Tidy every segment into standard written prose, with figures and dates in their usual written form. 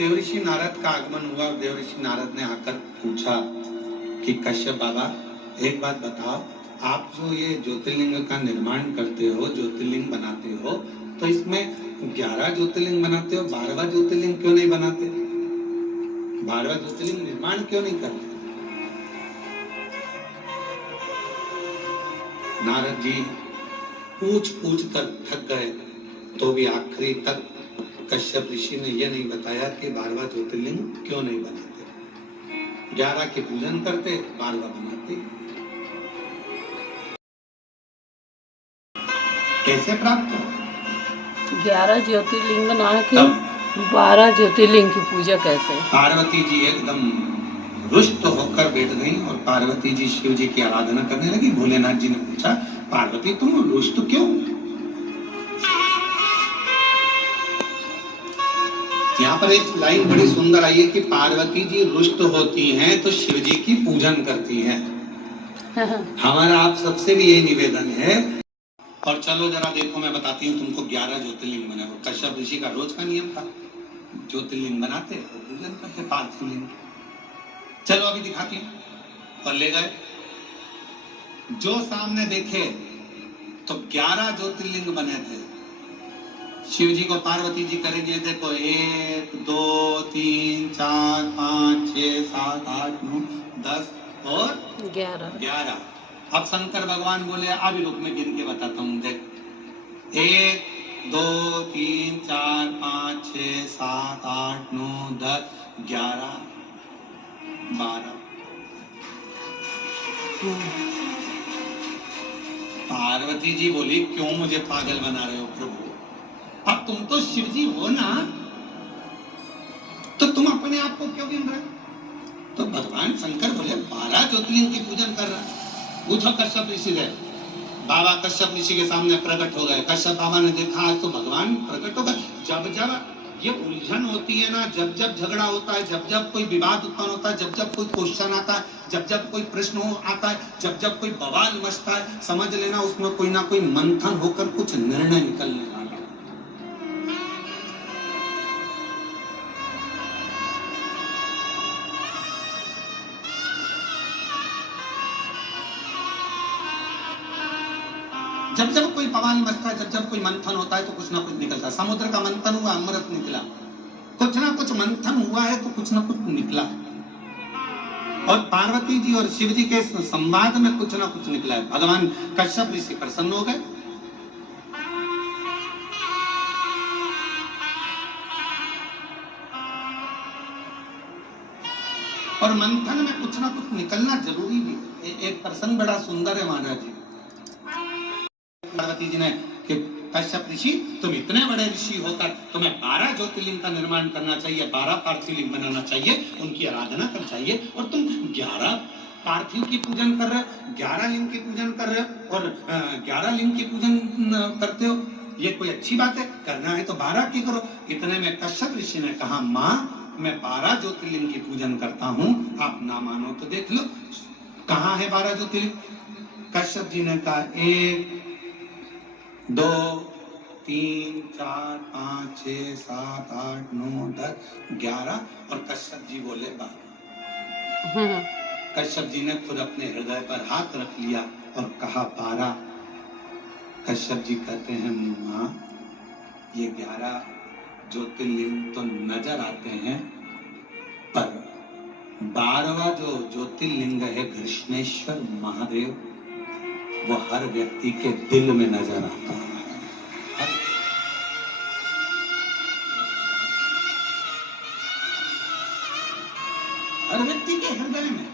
देवऋषि नारद का आगमन हुआ और देवऋषि नारद ने आकर पूछा कि कश्यप बाबा एक बात बताओ, आप जो ये ज्योतिर्लिंग का निर्माण करते हो, ज्योतिर्लिंग बनाते हो, तो इसमें 11 ज्योतिर्लिंग बनाते हो, 12वां ज्योतिर्लिंग क्यों नहीं बनाते? 12वां ज्योतिर्लिंग निर्माण क्यों नहीं करते? नारद जी पूछ पूछ कर थक गए, तो भी आखिरी तक कश्यप ऋषि ने यह नहीं बताया कि 12वां ज्योतिर्लिंग क्यों नहीं बनाते। 11 के पूजन करते, 12वां बनाते। कैसे प्राप्त हो? 11 ज्योतिर्लिंग बना के 12 ज्योतिर्लिंग की पूजा कैसे? पार्वती जी एकदम रुष्ट होकर बैठ गई और पार्वती जी शिव जी की आराधना करने लगी। भोलेनाथ जी ने पूछा, पार्वती तुम रुष्ट क्यों? यहाँ पर एक लाइन बड़ी सुंदर आई है कि पार्वती जी रुष्ट होती हैं तो शिव जी की पूजन करती हैं। हमारा आप सबसे भी यही निवेदन है। और चलो जरा देखो, मैं बताती हूँ तुमको 11 ज्योतिर्लिंग बने। कश्यप ऋषि का रोज का नियम था, ज्योतिर्लिंग बनाते और पूजन करते, पार्थिव लिंग। चलो अभी दिखाती हूँ। और ले गए, जो सामने देखे तो 11 ज्योतिर्लिंग बने थे। शिव जी को पार्वती जी करेंगे, देखो 1 2 3 4 5 6 7 8 9 10 और 11। अब शंकर भगवान बोले, अभी रुक मैं गिन के बताता हूँ। देख 1 2 3 4 5 6 7 8 9 10 11 12। पार्वती जी बोली, क्यों मुझे पागल बना रहे हो प्रभु? अब तुम तो शिव जी हो ना, तो तुम अपने आप को क्यों गिन रहे? तो भगवान शंकर बोले, 12 ज्योतिर्लिंग की पूजन कर रहा है। पूछो कश्यप ऋषि से। बाबा कश्यप ऋषि के सामने प्रकट हो गए। कश्यप बाबा ने देखा आज तो भगवान प्रकट हो गए। जब जब ये उलझन होती है ना, जब जब झगड़ा होता है, जब जब कोई विवाद उत्पन्न होता है, जब जब कोई क्वेश्चन आता है, जब जब कोई प्रश्न आता है, जब जब कोई बवाल मचता है, समझ लेना उसमें कोई ना कोई मंथन होकर कुछ निर्णय निकलने वाला। जब जब कोई बवाल मचता है, जब जब कोई मंथन होता है, तो कुछ ना कुछ निकलता है। समुद्र का मंथन हुआ, अमृत निकला। कुछ ना कुछ मंथन हुआ है तो कुछ ना कुछ निकला है। और पार्वती जी और शिव जी के संवाद में कुछ ना कुछ निकला है। भगवान कश्यप ऋषि प्रसन्न हो गए। और मंथन में कुछ ना कुछ निकलना जरूरी भी है। एक प्रसंग बड़ा सुंदर है महाराज जी। पार्वती जी ने कि कश्यप ऋषि, तुम इतने बड़े ऋषि होकर तुम्हें 12 ज्योतिर्लिंग का निर्माण करना चाहिए, 12 पार्थिव लिंग बनाना चाहिए, उनकी आराधना करनी चाहिए, और तुम 11 पार्थिव की पूजन कर रहे हो, 11 लिंग की पूजन कर रहे हो और 11 लिंग की पूजन करते हो। ये कोई अच्छी बात है? करना है तो 12 की करो। इतने में कश्यप ऋषि ने कहा, माँ मैं 12 ज्योतिर्लिंग की पूजन करता हूँ, आप ना मानो तो देख लो कहाँ है 12 ज्योतिर्लिंग। कश्यप जी ने कहा 1 2 3 4 5 6 7 8 9 10 11 और कश्यप जी बोले 12। कश्यप जी ने खुद अपने हृदय पर हाथ रख लिया और कहा 12। कश्यप जी कहते हैं, माँ ये 11 ज्योतिर्लिंग तो नजर आते हैं, पर 12वां जो ज्योतिर्लिंग है घृष्णेश्वर महादेव, वो हर व्यक्ति के दिल में नजर आता है। हर व्यक्ति के हृदय में।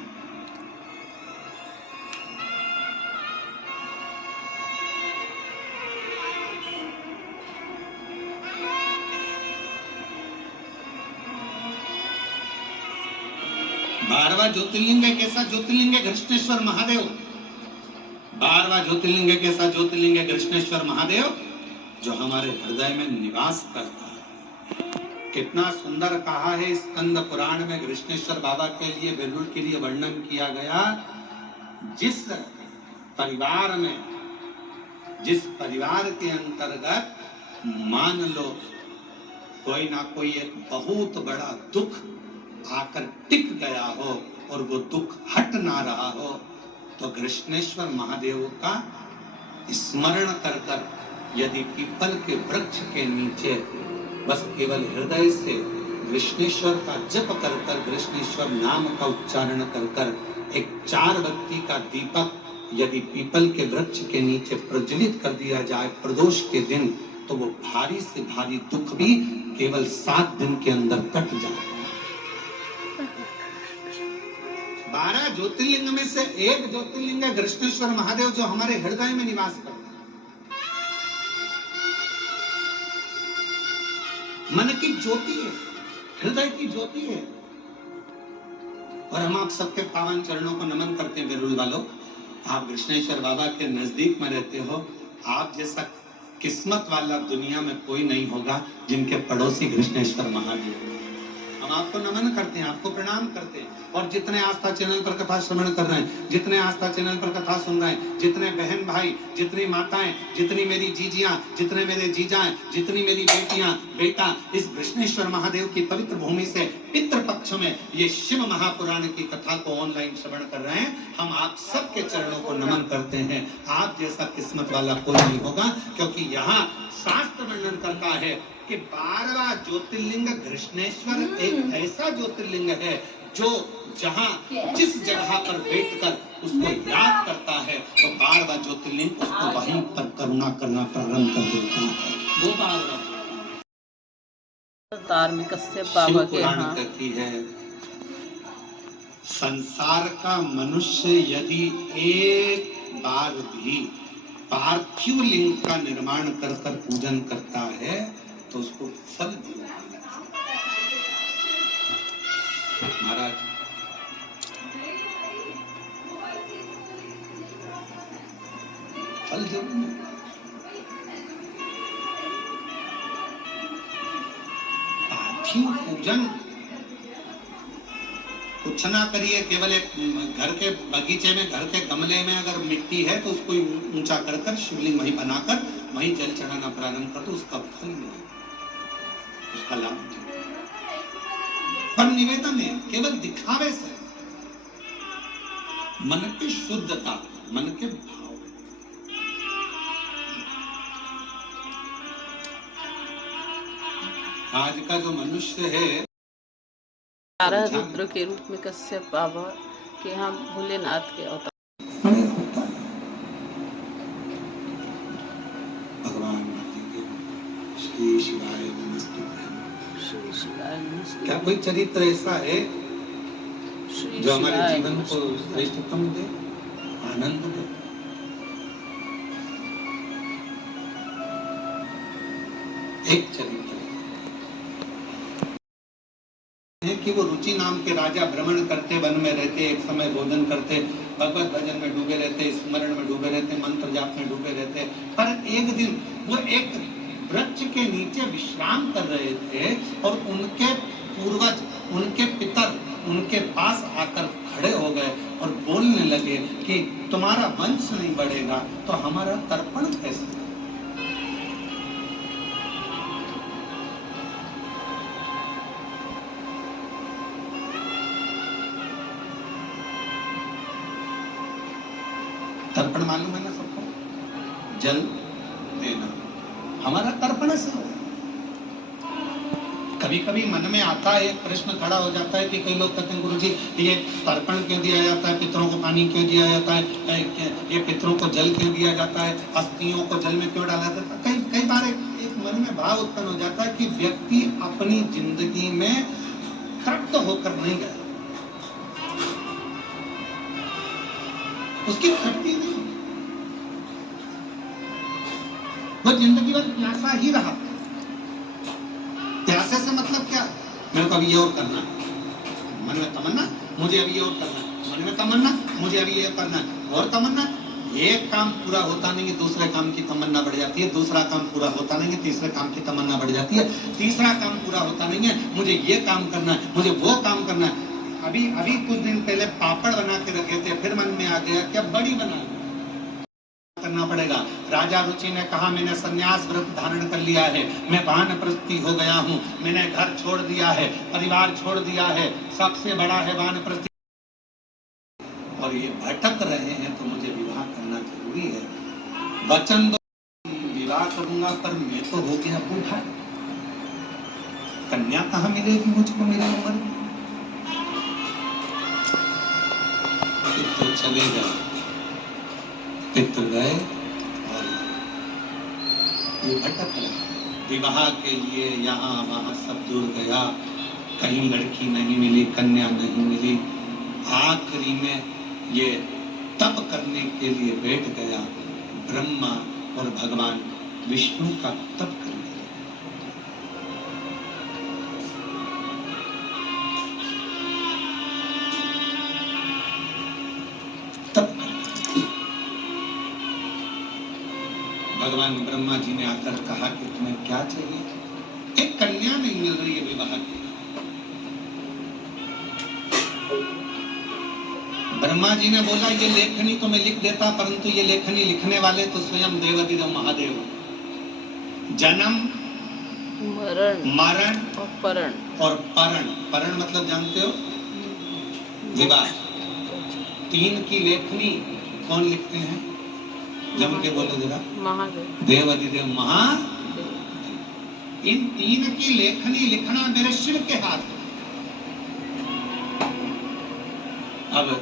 बारहवां ज्योतिर्लिंग है कैसा ज्योतिर्लिंग है? घृष्णेश्वर महादेव। 12वां ज्योतिर्लिंग है कैसा ज्योतिर्लिंग है? घृष्णेश्वर महादेव, जो हमारे हृदय में निवास करता है। कितना सुंदर कहा है स्कंद पुराण में घृष्णेश्वर बाबा के लिए, बेलूर के लिए वर्णन किया गया। जिस परिवार में, जिस परिवार के अंतर्गत मान लो कोई ना कोई एक बहुत बड़ा दुख आकर टिक गया हो और वो दुख हट ना रहा हो, तो कृष्णेश्वर महादेव का स्मरण कर कर यदि पीपल के वृक्ष के नीचे बस केवल हृदय से कृष्णेश्वर का जप कर कर, कृष्णेश्वर नाम का उच्चारण कर कर एक 4 बत्ती का दीपक यदि पीपल के वृक्ष के नीचे प्रज्वलित कर दिया जाए प्रदोष के दिन, तो वो भारी से भारी दुख भी केवल 7 दिन के अंदर कट जाए। 12 ज्योतिर्लिंग में से एक ज्योतिर्लिंग है कृष्णेश्वर महादेव, जो हमारे हृदय में निवास करते हैं। मन की ज्योति है, हृदय की ज्योति है। और हम आप सबके पावन चरणों को नमन करते हैं। बिरुल वालों, आप कृष्णेश्वर बाबा के नजदीक में रहते हो। आप जैसा किस्मत वाला दुनिया में कोई नहीं होगा जिनके पड़ोसी कृष्णेश्वर महादेव। हम आपको नमन करते हैं, आपको प्रणाम करते हैं। और जितने आस्था चैनल पर कथा श्रवण कर रहे हैं, जितने आस्था चैनल पर कथा सुन रहे हैं, जितने बहन भाई, जितनी माताएं, जितनी मेरी जीजियां, जितने मेरे जीजाएं, जितनी मेरी बेटियां बेटा इस कृष्णेश्वर महादेव की पवित्र भूमि से पितृ पक्ष में ये शिव महापुराण की कथा को ऑनलाइन श्रवण कर रहे हैं, हम आप सबके चरणों को नमन करते हैं। आप जैसा किस्मत वाला कोई नहीं होगा, क्योंकि यहाँ शास्त्र वर्णन करता है कि 12वां ज्योतिर्लिंग कृष्णेश्वर एक ऐसा ज्योतिर्लिंग है जो जहां जिस जगह पर बैठकर उसको याद करता है, तो 12वां ज्योतिर्लिंग उसको वहीं पर करुणा करना प्रारंभ कर देता है। वो 12वां धार्मिक कश्यप बाबा के यहाँ कहती है, संसार का मनुष्य यदि एक बार भी पार्थिव लिंग का निर्माण कर कर पूजन करता है तो उसको फल दिया महाराज। फल जरूर। पार्थिव पूजन कुछ ना करिए, केवल एक घर के बगीचे में, घर के गमले में अगर मिट्टी है तो उसको ऊंचा कर कर शिवलिंग वहीं बनाकर वहीं जल चढ़ाना प्रारंभ कर दो, उसका फल मिले, उसका लाभ। पर निवेदन है केवल दिखावे से, मन की शुद्धता, मन के भाव। आज का जो मनुष्य है 12 रुद्र के रूप में कश्यप बाबा के यहाँ भोलेनाथ के अवतार। भगवान श्री शिवाय नमस्तुभ्यं। श्री शिवाय नमस्तुभ्यं। क्या कोई चरित्र ऐसा है श्री जो हमारे शिवाय जीवन को नमस्तुभ्यं। श्रेष्ठतम दे, आनंद दे? एक चरित्र है कि वो रुचि नाम के राजा भ्रमण करते, वन में रहते, एक समय भोजन करते, भगवत भजन में डूबे रहते, स्मरण में डूबे रहते, मंत्र जाप में डूबे रहते। पर एक दिन वो एक वृक्ष के नीचे विश्राम कर रहे थे और उनके पूर्वज, उनके पितर उनके पास आकर खड़े हो गए और बोलने लगे कि तुम्हारा वंश नहीं बढ़ेगा तो हमारा तर्पण कैसे? तर्पण मालूम है ना सबको? जल देना हमारा तर्पण से हो। कभी कभी मन में आता है, एक प्रश्न खड़ा हो जाता है कि कई लोग कहते हैं गुरुजी ये तर्पण क्यों दिया जाता है, पितरों को पानी क्यों दिया जाता है, ये पितरों को जल क्यों दिया जाता है, अस्थियों को जल में क्यों डाला जाता है? कई बार एक मन में भाव उत्पन्न हो जाता है कि व्यक्ति अपनी जिंदगी में तृप्त होकर नहीं गया, उसकी तृप्ति नहीं, वो जिंदगी भर प्यासा ही रहा। प्यासे से मतलब क्या? मेरे को अभी ये और करना है, मन में तमन्ना मुझे अभी ये और करना है, मन में तमन्ना मुझे अभी ये करना है, और तमन्ना। एक काम पूरा होता नहीं है दूसरे काम की तमन्ना बढ़ जाती है, दूसरा काम पूरा होता नहीं है तीसरे काम की तमन्ना बढ़ जाती है, तीसरा काम पूरा होता नहीं है मुझे ये काम करना है, मुझे वो काम करना है। अभी कुछ दिन पहले पापड़ बना के रखे थे, फिर मन में आ गया क्या बड़ी बना करना पड़ेगा, राजा रुचि ने कहा मैंने संन्यास व्रत धारण कर लिया है, मैं वानप्रस्थी हो गया हूँ, मैंने घर छोड़ दिया है, परिवार छोड़ दिया है, सबसे बड़ा है वानप्रस्थी और ये भटक रहे हैं, तो मुझे विवाह करना जरूरी है। वचन दो विवाह करूंगा, पर मैं तो हो गया बूढ़ा, कन्या कहाँ मिलेगी मुझको मेरी उम्र में। पितृ चले गए, पितृ गए और ये भटक रहे। विवाह के लिए यहाँ वहाँ सब दूर गया, कहीं लड़की नहीं मिली, कन्या नहीं मिली। आखिरी में ये तप करने के लिए बैठ गया, ब्रह्मा और भगवान विष्णु का तप करने लगा। तप भगवान ब्रह्मा जी ने आकर कहा कि तुम्हें क्या चाहिए? एक कन्या नहीं मिल रही है विवाह की। ब्रह्मा जी ने बोला ये लेखनी तो मैं लिख देता, परंतु ये लेखनी लिखने वाले तो स्वयं देवाधिदेव महादेव। जन्म, मरण और परण। परण मतलब जानते हो? विवाह। तीन की लेखनी कौन लिखते हैं? जम के बोलो जरा। महादेव। देवाधिदेव महादेव। इन तीन की लेखनी लिखना मेरे शिव के हाथ में। अब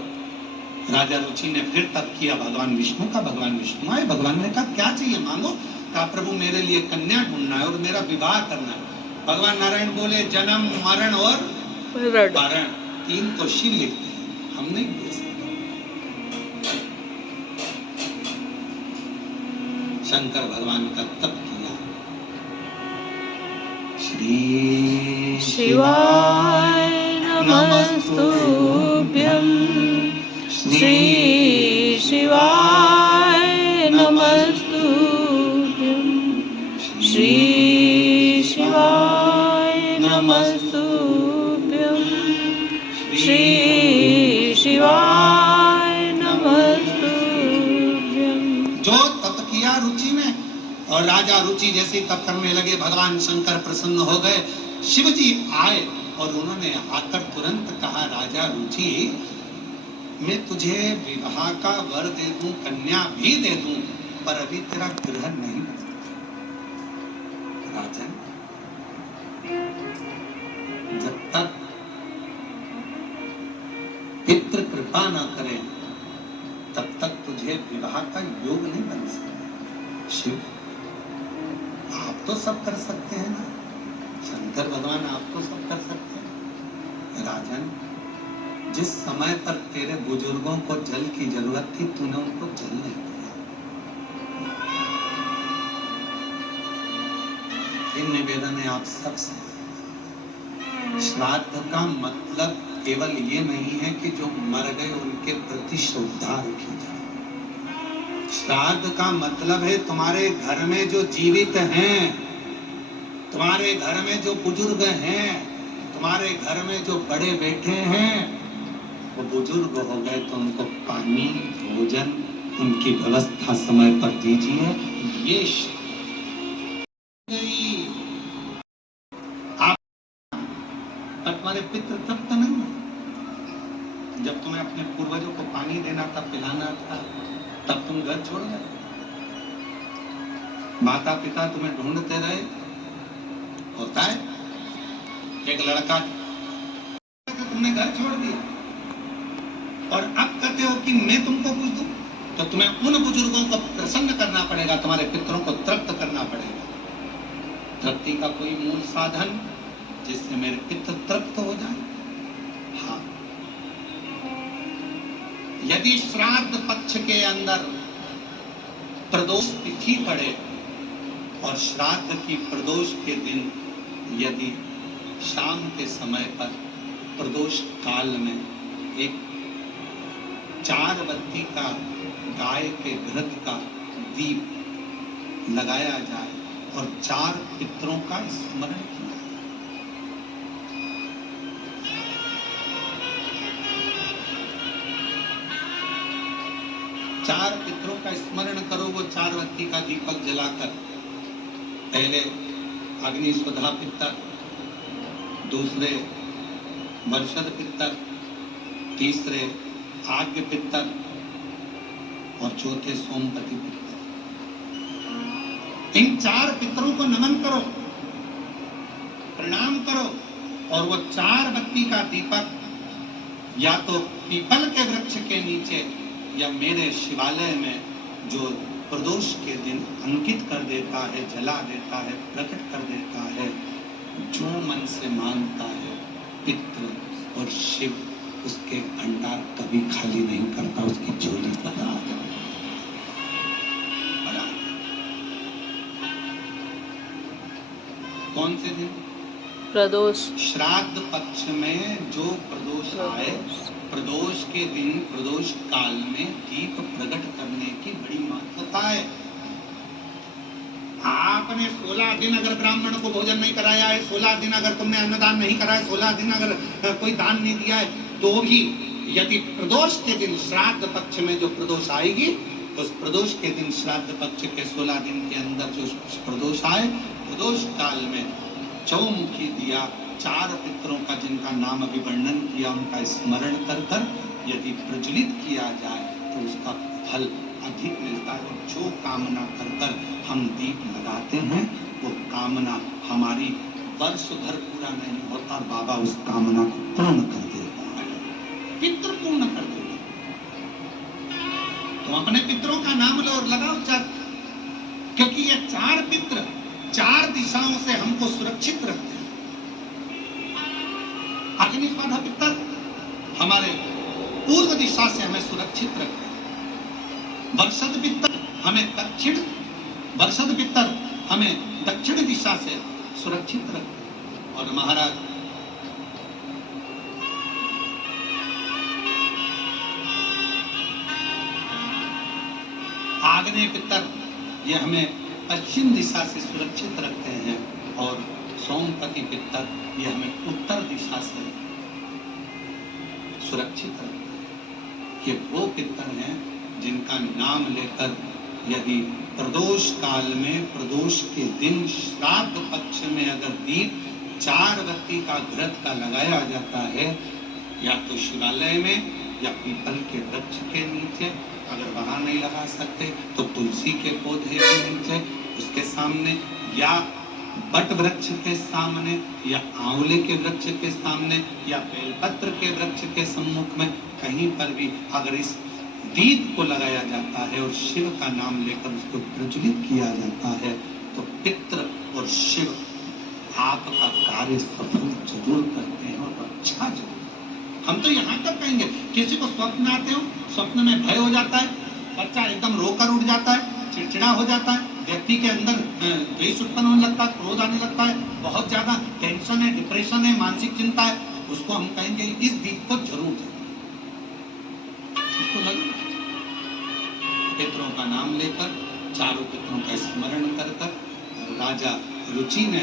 राजा रुचि ने फिर तप किया भगवान विष्णु का। भगवान विष्णु आए, भगवान ने कहा क्या चाहिए मांगो। कहा प्रभु मेरे लिए कन्या ढूंढना है और मेरा विवाह करना है। भगवान नारायण बोले जन्म, मरण और परण। तीन तो शिव लिखते हैं, हम नहीं दे सकते। शंकर भगवान का तप किया। श्री शिवाय नमस्तुभ्यं, श्री शिवाय नमस्तुभ्यं, श्री शिवाय नमस्तुभ्यं, श्री शिवाय नमस्तुभ्यं। जो तप किया रुचि ने, और राजा रुचि जैसे तप करने लगे, भगवान शंकर प्रसन्न हो गए। शिव जी आए और उन्होंने आकर तुरंत कहा राजा रुचि मैं तुझे विवाह का वर दे दूं, कन्या भी दे दूं, पर अभी तेरा ग्रह नहीं बना। राजन जब तक पितृ कृपा न करे तब तक तुझे विवाह का योग नहीं बन सकता। शिव आप तो सब कर सकते हैं ना, शंकर भगवान आप तो सब कर सकते हैं। राजन जिस समय पर तेरे बुजुर्गों को जल की जरूरत थी तूने उनको जल नहीं दिया। ये निवेदन है आप सबसे। श्राद्ध का मतलब केवल ये नहीं है कि जो मर गए उनके प्रति श्रद्धा रखी जाए। श्राद्ध का मतलब है तुम्हारे घर में जो जीवित हैं, तुम्हारे घर में जो बुजुर्ग हैं, तुम्हारे घर में जो बड़े बैठे हैं, वो बुजुर्ग हो गए तो उनको पानी, भोजन, उनकी व्यवस्था समय पर दीजिए। ये आप तुम्हारे पितृ तृप्त नहीं है। जब तुम्हें अपने पूर्वजों को पानी देना था, पिलाना था, तब तुम घर छोड़ गए। माता पिता तुम्हें ढूंढते रहे। होता है एक लड़का, तुमने घर छोड़ दिया और अब कहते हो कि मैं तुमको कुछ दूं, तो तुम्हें उन बुजुर्गों को प्रसन्न करना पड़ेगा, तुम्हारे पितरों को तृप्त करना पड़ेगा। तृप्ति का कोई मूल साधन जिससे मेरे पित्र तृप्त हो जाए। हाँ, यदि श्राद्ध पक्ष के अंदर प्रदोष तिथि पड़े और श्राद्ध की प्रदोष के दिन यदि शाम के समय पर प्रदोष काल में एक 4 बत्ती का गाय के घृत का दीप लगाया जाए और 4 पितरों का स्मरण किया, चार पितरों का स्मरण करो, वो चार बत्ती का दीपक जलाकर। पहले अग्निस्वधा पितर, दूसरे वर्षद पितर, तीसरे आग्य पितर और चौथे सोमपति पितर। इन चार पितरों को नमन करो, प्रणाम करो, और वो चार बत्ती का दीपक या तो पीपल के वृक्ष के नीचे या मेरे शिवालय में जो प्रदोष के दिन अंकित कर देता है, जला देता है, प्रकट कर देता है। जो मन से मांगता है पितृ और शिव उसके भंडार कभी खाली नहीं करता, उसकी झोली बता। कौन से दिन? प्रदोष। श्राद्ध पक्ष में जो प्रदोष आए, प्रदोष के दिन, प्रदोष काल में दीप प्रकट करने की बड़ी महत्वता है। आपने 16 दिन अगर ब्राह्मण को भोजन नहीं कराया है, 16 दिन अगर तुमने अन्नदान नहीं करा है, 16 दिन अगर कोई दान नहीं दिया है, तो भी यदि प्रदोष के दिन श्राद्ध पक्ष में जो प्रदोष आएगी, उस प्रदोष के दिन श्राद्ध पक्ष के 16 दिन के अंदर जो प्रदोष आए, प्रदोष काल में चौमुखी दिया, चार पितरों का जिनका नाम अभी वर्णन किया उनका स्मरण कर कर यदि प्रज्वलित किया जाए तो उसका फल अधिक मिलता है। जो कामना कर कर हम दीप लगाते हैं वो कामना हमारी वर्ष भर पूरा नहीं होता, बाबा उस कामना को पूर्ण कर देता है, पितृ पूर्ण कर देगा। तो अपने पितरों का नाम लो और लगाओ चार, क्योंकि ये चार पितृ चार दिशाओं से हमको सुरक्षित रखते हैं। अग्निस्वधा पितर हमारे पूर्व दिशा से हमें सुरक्षित रखते हैं। वर्षद पितर हमें दक्षिण, वर्षद पितर हमें दक्षिण दिशा से सुरक्षित रखते हैं। और महाराज आग्नेय पितर ये हमें पश्चिम दिशा से सुरक्षित रखते हैं, और सोमपति पितर ये हमें उत्तर दिशा से सुरक्षित रखते हैं। ये वो पितर हैं जिनका नाम लेकर यदि प्रदोष काल में, प्रदोष के दिन श्राद्ध पक्ष में अगर दीप चार बत्ती का घृत का लगाया जाता है, या तो शिवालय में या पीपल के वृक्ष के नीचे, अगर वहां नहीं लगा सकते तो तुलसी के पौधे के नीचे, उसके सामने, या बट वृक्ष के सामने, या आंवले के वृक्ष के सामने, या बेलपत्र के वृक्ष के सम्मुख में, कहीं पर भी अगर इस दीप को लगाया जाता है और शिव का नाम लेकर उसको प्रज्वलित किया जाता है, तो पितृ और शिव आपका कार्य सफल जरूर करते हैं और अच्छा जरूर। हम तो यहाँ तक कहेंगे, किसी को स्वप्न आते हो, स्वप्न में भय हो जाता है, बच्चा एकदम रोकर उठ जाता है, चिड़चिड़ा हो जाता है, व्यक्ति के अंदर द्वेष उत्पन्न होने लगता है, क्रोध आने लगता है, बहुत ज्यादा टेंशन है, डिप्रेशन है, मानसिक चिंता है, उसको हम कहेंगे इस दीप को जरूर दें, उसको लगे। पितरों का नाम लेकर, चारों पितरों का स्मरण कर कर राजा रुचि ने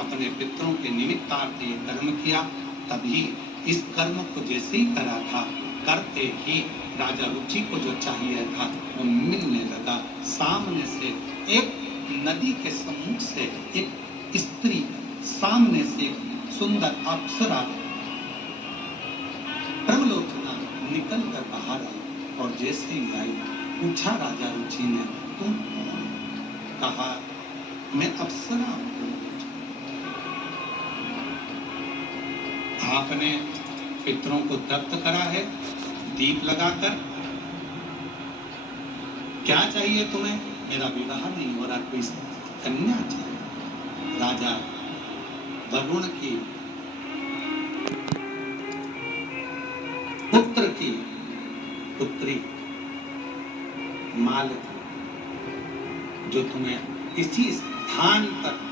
अपने पितरों के निमित्तार्थ ये कर्म किया। तभी इस कर्म को जैसे ही करा था, करते ही राजा रुचि को जो चाहिए था वो मिलने लगा। सामने से एक नदी के सम्मुख से एक स्त्री, सामने से सुंदर अप्सरा प्रमलोचना निकल कर बाहर आई, और जैसे ही आई पूछा राजा रुचि ने, तुम कौन? कहा मैं अप्सरा हूं। आपने पितरों को तप्त करा है दीप लगाकर, क्या चाहिए तुम्हें? मेरा विवाह नहीं हो रहा, कोई कन्या चाहिए। राजा वरुण की पुत्र की पुत्री मालती, जो तुम्हें इसी स्थान पर,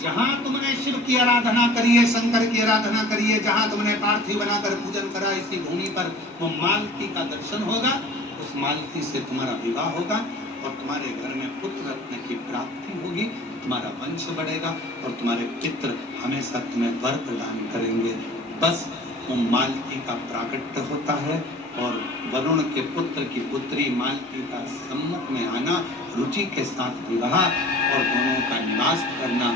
जहां तुमने शिव की आराधना करी है, शंकर की आराधना करी है, जहां तुमने पार्थिव बनाकर पूजन करा, इसी भूमि पर वो मालती का दर्शन होगा, उस मालती से तुम्हारा विवाह होगा और तुम्हारे घर में पुत्र रत्न की प्राप्ति होगी, तुम्हारा वंश बढ़ेगा और तुम्हारे पितृ हमेशा तुम्हें वर प्रदान करेंगे। बस वो मालती का प्राकट्य होता है और वरुण के पुत्र की पुत्री मालती का सम्मुख में आना, रुचि के साथ विवाह और दोनों का निवास करना।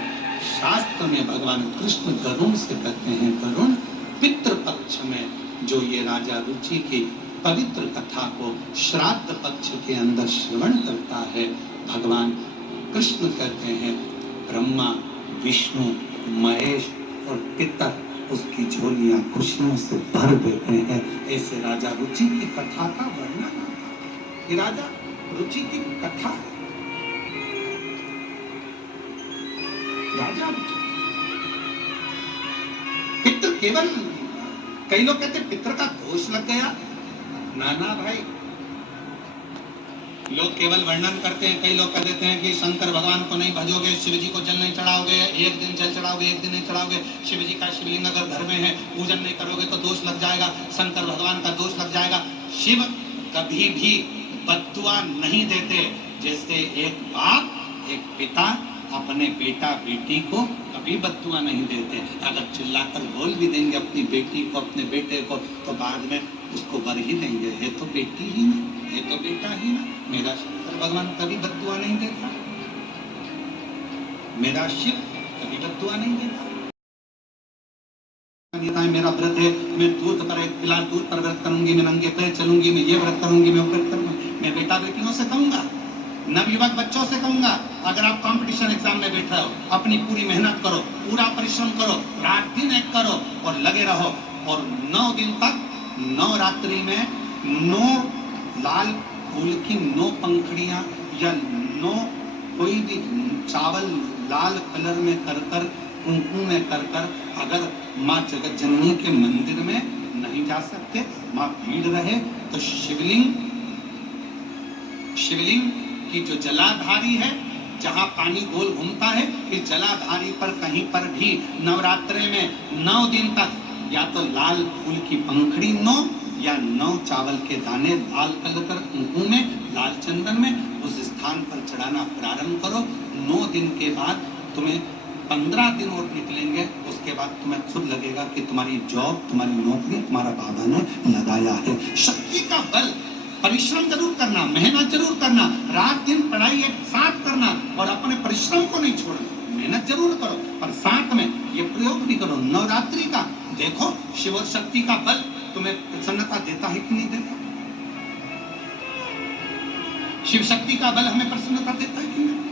शास्त्र में भगवान कृष्ण गरुण से कहते हैं, गरुण पितृपक्ष में जो ये राजा रुचि की पवित्र कथा को श्राद्ध पक्ष के अंदर श्रवण करता है, भगवान कृष्ण कहते हैं ब्रह्मा, विष्णु, महेश और पितर उसकी झोलियां खुशियों से भर देते हैं। ऐसे राजा रुचि की कथा का वर्णन। ये राजा रुचि की कथा है। राजा रुचि, पितृ केवल, कई लोग कहते पितृ का दोष लग गया। नाना भाई, लोग केवल वर्णन करते हैं। कई लोग कह देते हैं कि शंकर भगवान को नहीं भजोगे, शिव जी को जल नहीं चढ़ाओगे, एक दिन जल चढ़ाओगे, एक दिन नहीं चढ़ाओगे, शिव जी का शिवलिंग अगर घर में है, पूजन नहीं करोगे तो दोष लग जाएगा, शंकर भगवान का दोष लग जाएगा। शिव कभी भी बद्दुआ नहीं देते। जैसे एक बाप, एक पिता अपने बेटा बेटी को कभी बद्दुआ नहीं देते। अगर चिल्लाकर बोल भी देंगे अपनी बेटी को, अपने बेटे को, तो बाद में उसको वर ही देंगे, ये तो बेटी ही ना, ये तो बेटा ही ना। मेरा शंकर भगवान कभी बद्दुआ नहीं देता, मेरा शिव कभी बद्दुआ नहीं देता। मेरा व्रत है, मैं दूध पर एक गिलास दूध पर व्रत करूंगी, मैं नंगे पैर चलूंगी, मैं ये व्रत करूंगी, मैं व्रत करूंगा। मैं बेटा बेटियों से कहूंगा, नवयुवक बच्चों से कहूंगा, अगर आप कंपटीशन एग्जाम में बैठे हो, अपनी पूरी मेहनत करो, पूरा परिश्रम करो, रात दिन एक करो और लगे रहो, और 9 दिन तक, 9 रात्रि में 9 लाल फूल की 9 पंखड़ियां या 9 कोई भी चावल लाल कलर में कर कर, कुंकुम में कर कर, अगर माँ जगत जननी के मंदिर में नहीं जा सकते, माँ भीड़ रहे, तो शिवलिंग की जो जलाधारी है, जहाँ पानी गोल घूमता है, इस जलाधारी पर कहीं पर भी नवरात्रे में 9 दिन तक या तो लाल फूल की पंखड़ी 9 या 9 चावल के दाने लाल कलर कर कुंकुम में, लाल चंदन में उस स्थान पर चढ़ाना प्रारंभ करो। 9 दिन के बाद तुम्हें 15 दिन और निकलेंगे, उसके बाद तुम्हें खुद लगेगा कि तुम्हारी जॉब, तुम्हारी नौकरी तुम्हारा बाबा ने लगाया है। शक्ति का बल, परिश्रम जरूर करना, मेहनत जरूर करना, रात दिन पढ़ाई एक साथ करना और अपने परिश्रम को नहीं छोड़ना। मेहनत जरूर करो पर साथ में ये प्रयोग भी करो। नवरात्रि का देखो, शिव और शक्ति का बल तुम्हें प्रसन्नता देता है कि नहीं देता? शिव शक्ति का बल हमें प्रसन्नता देता है कि नहीं?